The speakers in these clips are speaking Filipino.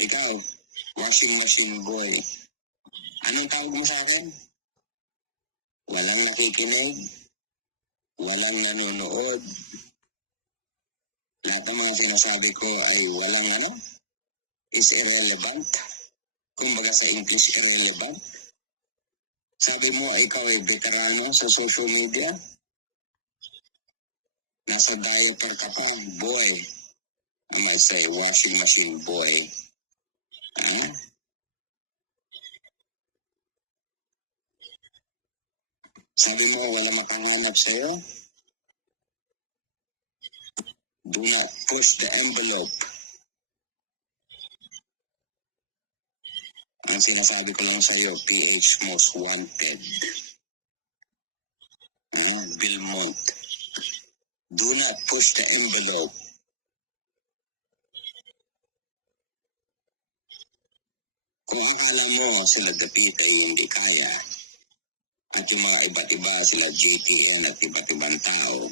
Ikaw, washing machine boy. Anong tawag mo sa akin? Walang nakikinig, walang nanonood. Lahat ng mga sinasabi ko ay walang is irrelevant. Kumbaga sa English, irrelevant. Sabi mo, ikaw ay veterano sa social media. Nasa diaper ka pa, boy. I might say, washing machine boy. Sabi mo, wala makahanap sa'yo. Do not push the envelope. Ang sinasabi ko lang sa'yo, PH Most Wanted. Belmont. Do not push the envelope. Kung akala mo sila Dapit ay hindi kaya, at yung mga iba't iba sila JTN at iba't ibang tao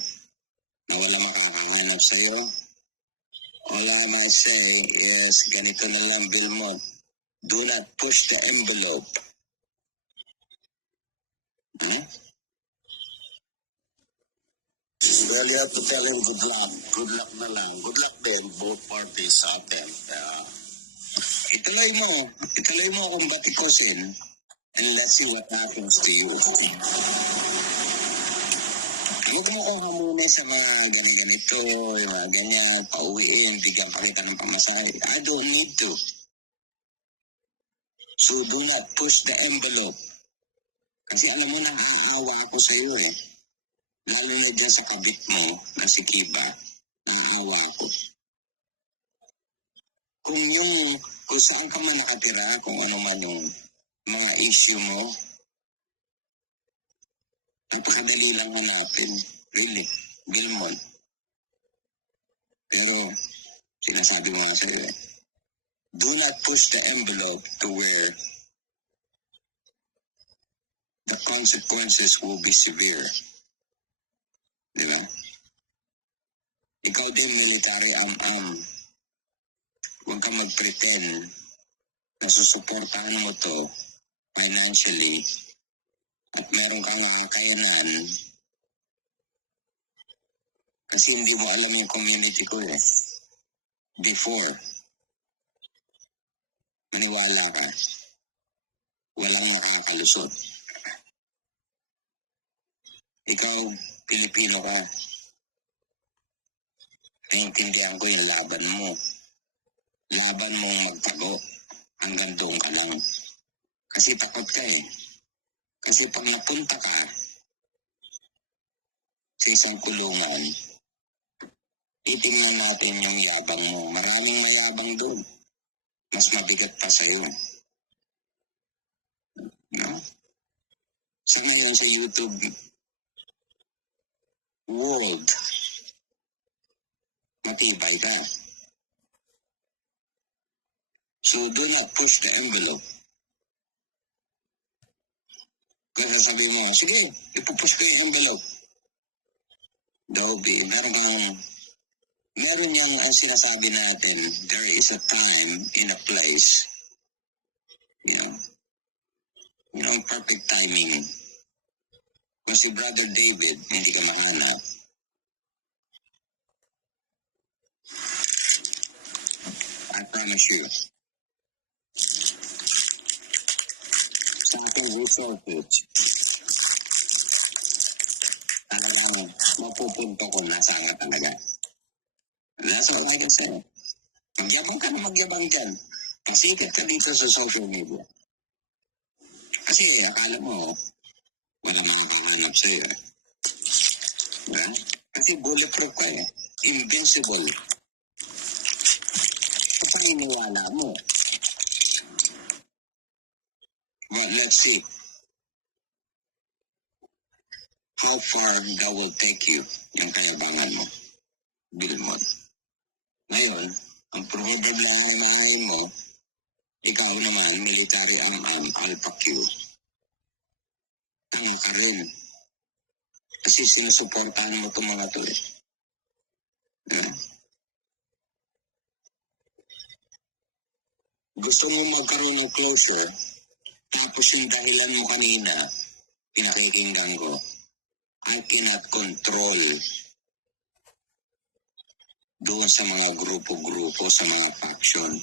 na wala makakahanap sa'yo, all I might say is ganito na lang, Belmont. Do not push the envelope. Well, you have to tell him good luck. Good luck na lang. Good luck din, both parties sa atin. Ituloy mo akong batikosin and let's see what happens to you. Huwag mo kong hamunin sa mga ganito, yung mga ganyan, pauwiin, bigyan pa kita ng pamasahe. I don't need to. So do not push the envelope. Kasi alam mo na, aawa ako sa iyo eh. Lalo na dyan sa kabit mo na si Kiba, aawa ako. Kung saan ka man nakatira, kung ano man yung mga issue mo, napakadali lang hanapin. Really, Belmont. Pero, sinasabi mo nga sa'yo eh, do not push the envelope to where the consequences will be severe. Di ba? Ikaw din, military huwag kang mag-pretend na susuportahan mo to financially at meron kang kakayanan kasi hindi mo alam yung community ko eh. Before, maniwala ka, walang makakalusot. Ikaw, Pilipino ka. Naiintindihan ko yung laban mo. Laban mong magtago. Hanggang doon ka lang. Kasi takot ka eh. Kasi pag napunta ka sa isang kulungan, titingnan natin yung yabang mo. Maraming mayabang doon. Mas mabigat pa sa'yo. No? Sa ngayon sa YouTube world, matibay ka. So do not push the envelope. Kaya sasabihin mo, sige, ipupush ko yung envelope. Dobi, meron yung ang sinasabi natin, there is a time in a place. You know, perfect timing. Kung si Brother David, hindi ka mahanap. I promise you. Sa ating resources, talagang mapupunto ko nasaan ka talaga. That's all I can say. Magyabang ka na magyabang dyan. Pasikat ka dito sa social media. Kasi akala mo, wala makakahanap sa'yo eh. Diba? Kasi bulletproof ka eh. Invincible. Sa paniniwala mo. Well, let's see how far that will take you, yung kayabangan mo, Belmont. Ngayon, ang problem lang ay nangayin mo, ikaw naman, military Alpha Q. Tama ka rin. Kasi sinusuportahan mo itong mga to eh. Yeah. gusto mo magkaroon ng closure, tapos yung dahilan mo kanina, pinakikinggan ko, I cannot control doon sa mga grupo-grupo, sa mga faction.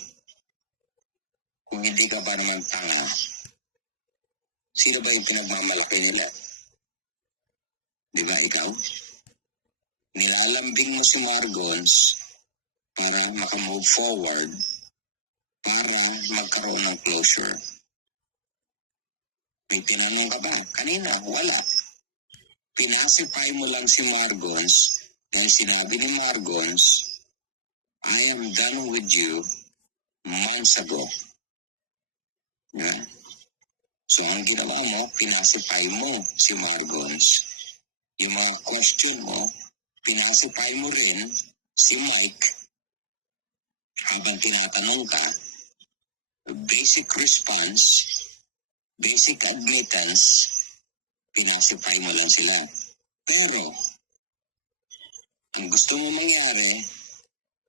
Kung hindi ka ba naman tanga, sino ba yung pinagmamalaki nila? Di ba ikaw? Nilalambing mo si Margons para makamove forward, para magkaroon ng closure. May tinanong ka ba? Kanina, wala. Pinasify mo lang si Margons dahil sinabi ni Margons, I am done with you months ago. Yeah? So ang ginawa mo, pinasify mo si Margons. Yung mga question mo, pinasify mo rin si Mike habang tinatanong ka, basic response, basic admittance, pinasify mo lang sila. Pero, ang gusto mo mangyari,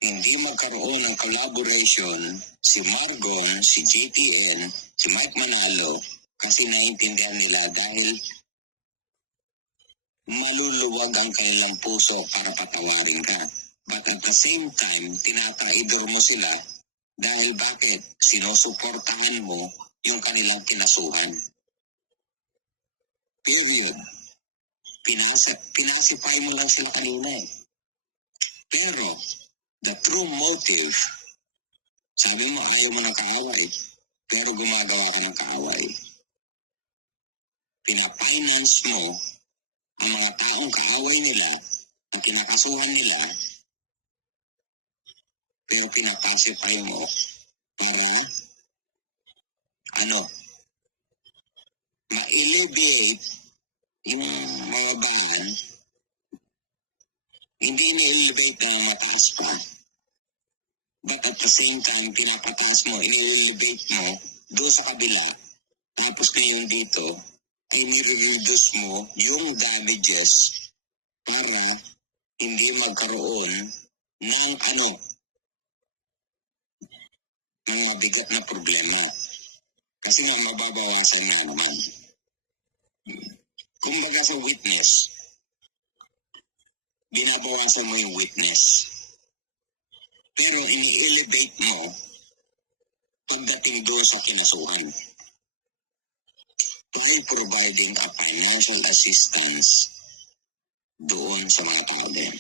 hindi magkaroon ng collaboration si Margon, si JTN, si Mike Manalo, kasi naiintindihan nila dahil maluluwag ang kanilang puso para patawarin ka. But at the same time, tinataidor mo sila dahil bakit? Sinusuportahan mo yung kanilang kinasuhan. Period. Pinasify mo lang sila kanina eh. Pero, the true motive, sabi mo ayaw mo ng kaaway, pero gumagawa ka ng kaaway. Pinafinance mo ang mga taong kaaway nila, ang kinakasuhan nila, pero pinapacify mo para ma-alleviate yung mga bayan, hindi na-elevate na mataas pa. But at the same time, pinapataas mo, ini-elevate mo doon sa kabila, tapos ngayon dito, ay nire-reduce mo yung damages para hindi magkaroon ng mga bigat na problema. Kasi nga mababawasan nga naman. Kumbaga sa witness, binabawasan mo yung witness. Pero ini-elevate mo pagdating doon sa kinasuhan. By providing a financial assistance doon sa mga tao din.